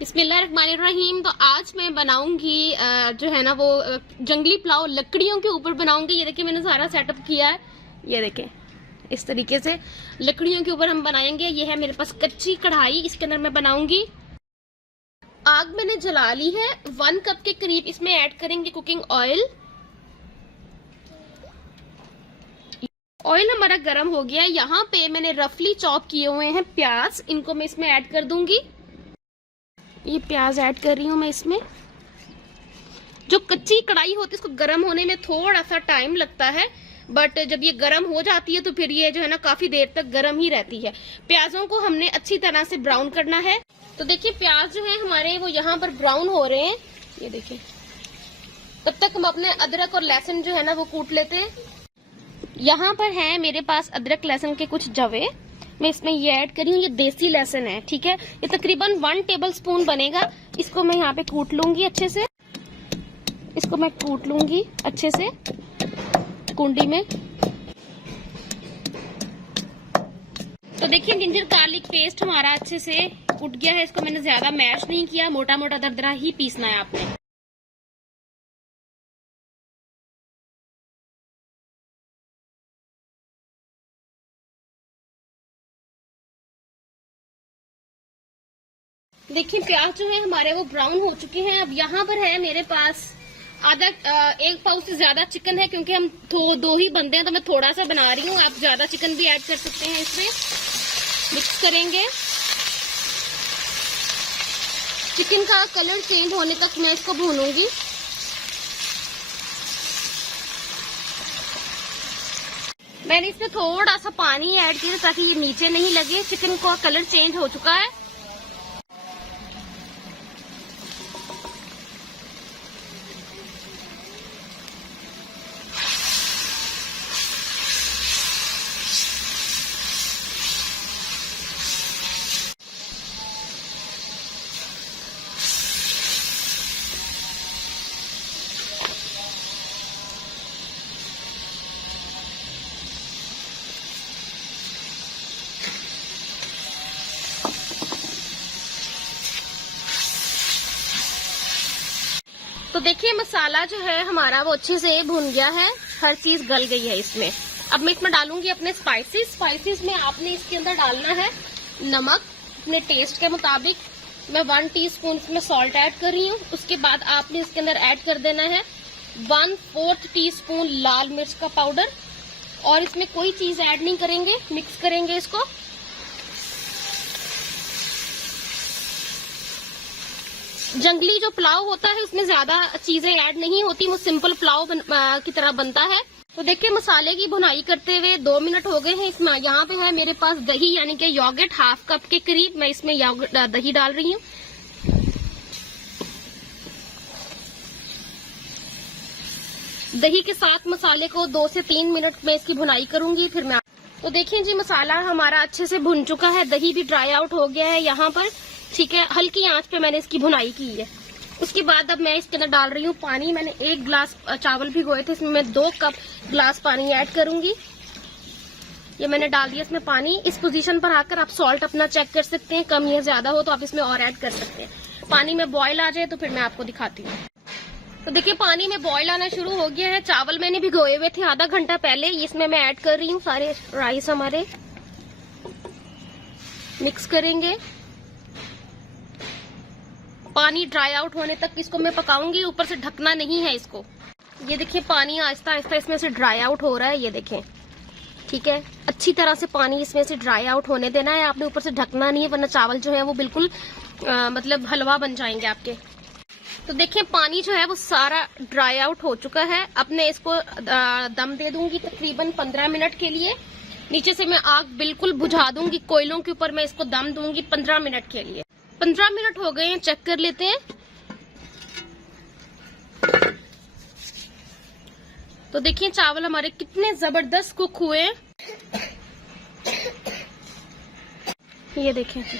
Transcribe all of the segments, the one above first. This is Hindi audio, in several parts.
बिस्मिल्लाहिर्रहमानिर्रहीम। तो आज मैं बनाऊंगी जो है ना वो जंगली पुलाव लकड़ियों के ऊपर बनाऊंगी। ये देखिए मैंने सारा सेटअप किया है, ये देखें इस तरीके से लकड़ियों के ऊपर हम बनाएंगे। ये है मेरे पास कच्ची कढ़ाई, इसके अंदर मैं बनाऊंगी। आग मैंने जला ली है। 1 कप के करीब इसमें ऐड करेंगे कुकिंग ऑयल। ऑयल हमारा गर्म हो गया है। यहाँ पे मैंने रफली चॉप किए हुए हैं प्याज, इनको मैं इसमें ऐड कर दूंगी। ये प्याज ऐड कर रही हूँ मैं इसमें। जो कच्ची कढ़ाई होती है इसको गर्म होने में थोड़ा सा टाइम लगता है, बट जब ये गर्म हो जाती है तो फिर ये जो है ना काफी देर तक गर्म ही रहती है। प्याजों को हमने अच्छी तरह से ब्राउन करना है। तो देखिए प्याज जो है हमारे वो यहाँ पर ब्राउन हो रहे हैं, ये देखिए। तब तक हम अपने अदरक और लहसुन जो है ना वो कूट लेते हैं। यहाँ पर है मेरे पास अदरक लहसुन के कुछ जवे, मैं इसमें ये ऐड करी हूँ। ये देसी लहसुन है, ठीक है। ये तकरीबन 1 टेबलस्पून बनेगा। इसको मैं यहाँ पे कूट लूंगी अच्छे से। इसको मैं कूट लूंगी अच्छे से कुंडी में। तो देखिए जिंजर गार्लिक पेस्ट हमारा अच्छे से कुट गया है। इसको मैंने ज्यादा मैश नहीं किया, मोटा मोटा दरदरा ही पीसना है आपने। देखिए प्याज जो है हमारे वो ब्राउन हो चुके हैं। अब यहाँ पर है मेरे पास एक पाव से ज्यादा चिकन है, क्योंकि हम दो ही बंदे हैं तो मैं थोड़ा सा बना रही हूँ। आप ज्यादा चिकन भी ऐड कर सकते हैं। इसमें मिक्स करेंगे। चिकन का कलर चेंज होने तक मैं इसको भूनूंगी। मैंने इसमें थोड़ा सा पानी ऐड किया ताकि ये नीचे नहीं लगे। चिकन का कलर चेंज हो चुका है। तो देखिए मसाला जो है हमारा वो अच्छे से भुन गया है, हर चीज गल गई है इसमें। अब मैं इसमें डालूंगी अपने स्पाइसेस में आपने इसके अंदर डालना है नमक अपने टेस्ट के मुताबिक। मैं 1 टीस्पून इसमें सॉल्ट ऐड कर रही हूँ। उसके बाद आपने इसके अंदर ऐड कर देना है 1/4 टीस्पून लाल मिर्च का पाउडर। और इसमें कोई चीज ऐड नहीं करेंगे, मिक्स करेंगे इसको। जंगली जो पुलाव होता है उसमें ज्यादा चीजें ऐड नहीं होती, वो सिंपल पुलाव की तरह बनता है। तो देखिए मसाले की भुनाई करते हुए 2 मिनट हो गए हैं। इसमें यहाँ पे है मेरे पास दही, यानी कि योगर्ट 1/2 कप के करीब मैं इसमें दही डाल रही हूँ। दही के साथ मसाले को 2 से 3 मिनट में इसकी भुनाई करूंगी। फिर मैं तो देखिए जी मसाला हमारा अच्छे से भुन चुका है, दही भी ड्राई आउट हो गया है यहाँ पर, ठीक है। हल्की आंच पे मैंने इसकी भुनाई की है। उसके बाद अब मैं इसके अंदर डाल रही हूँ पानी। मैंने 1 गिलास चावल भिगोए थे, इसमें मैं 2 कप गिलास पानी ऐड करूंगी। ये मैंने डाल दिया इसमें पानी। इस पोजीशन पर आकर आप सॉल्ट अपना चेक कर सकते हैं, कम या ज्यादा हो तो आप इसमें और ऐड कर सकते हैं। पानी में बॉयल आ जाए तो फिर मैं आपको दिखाती हूँ। तो देखिए पानी में बॉयल आना शुरू हो गया है। चावल मैंने भिगोए हुए थे आधा घंटा पहले, इसमें मैं ऐड कर रही हूँ सारे राइस हमारे। मिक्स करेंगे। पानी ड्राई आउट होने तक इसको मैं पकाऊंगी, ऊपर से ढकना नहीं है इसको। ये देखिए पानी आहिस्ता आहिस्ता इसमें से ड्राई आउट हो रहा है, ये देखें, ठीक है। अच्छी तरह से पानी इसमें से ड्राई आउट होने देना है, आपने ऊपर से ढकना नहीं है, वरना चावल जो है वो बिल्कुल मतलब हलवा बन जाएंगे आपके। तो देखिए पानी जो है वो सारा ड्राई आउट हो चुका है। अब मैं इसको दम दे दूंगी तकरीबन 15 मिनट के लिए। नीचे से मैं आग बिल्कुल बुझा दूंगी, कोयलों के ऊपर मैं इसको दम दूंगी 15 मिनट के लिए। 15 मिनट हो गए हैं, चेक कर लेते हैं। तो देखिए चावल हमारे कितने जबरदस्त कुक हुए। ये देखें जी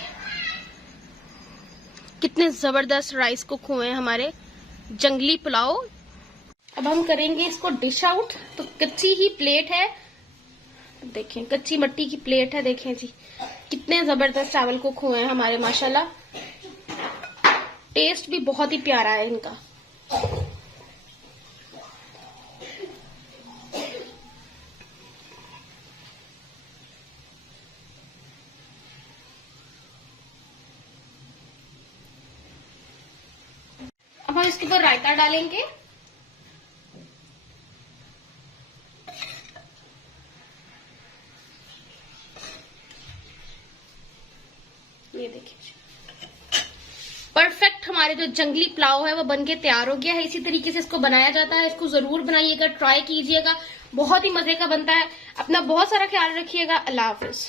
कितने जबरदस्त राइस कुक हुए हैं हमारे जंगली पुलाव। अब हम करेंगे इसको डिश आउट। तो कच्ची ही प्लेट है, देखें कच्ची मट्टी की प्लेट है। देखें जी कितने जबरदस्त चावल कुक हुए हैं हमारे माशाल्लाह। टेस्ट भी बहुत ही प्यारा है इनका। अब हम इसके ऊपर रायता डालेंगे। ये देखिए, परफेक्ट हमारे जो जंगली पुलाव है वो बनके तैयार हो गया है। इसी तरीके से इसको बनाया जाता है। इसको जरूर बनाइएगा, ट्राई कीजिएगा, बहुत ही मजे का बनता है। अपना बहुत सारा ख्याल रखिएगा। अल्लाह हाफिज।